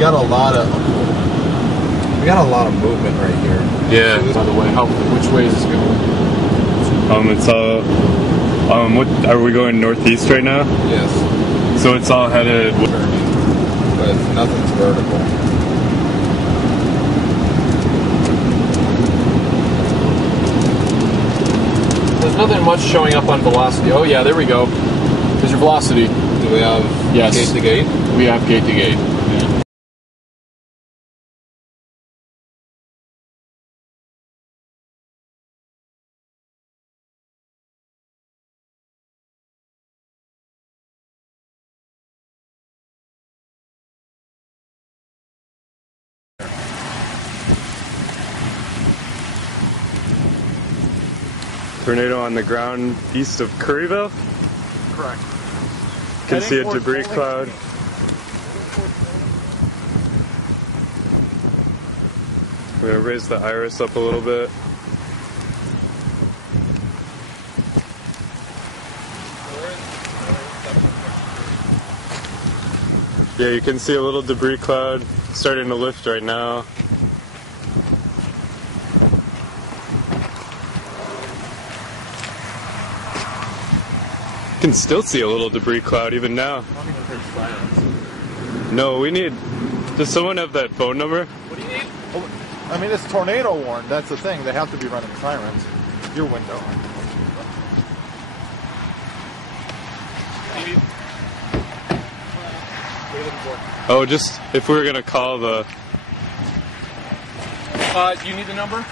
got a lot of movement right here. Yeah. By the way, which way is this going? It's all. What are we going northeast right now? Yes. So it's all headed. But nothing's vertical. There's nothing much showing up on velocity. Oh yeah, there we go. There's your velocity. Do we have Yes. gate to gate? We have gate to gate. Tornado on the ground east of Curryville. Correct. You can see a debris cloud. We're going to raise the iris up a little bit. Yeah, you can see a little debris cloud starting to lift right now. You can still see a little debris cloud even now. I don't even hear sirens. No, we need... Does someone have that phone number? What do you need? Well, I mean, it's tornado warned. That's the thing. They have to be running sirens. Your window. What do you need? What are you looking for? Oh, just if we were going to call the... Do you need the number?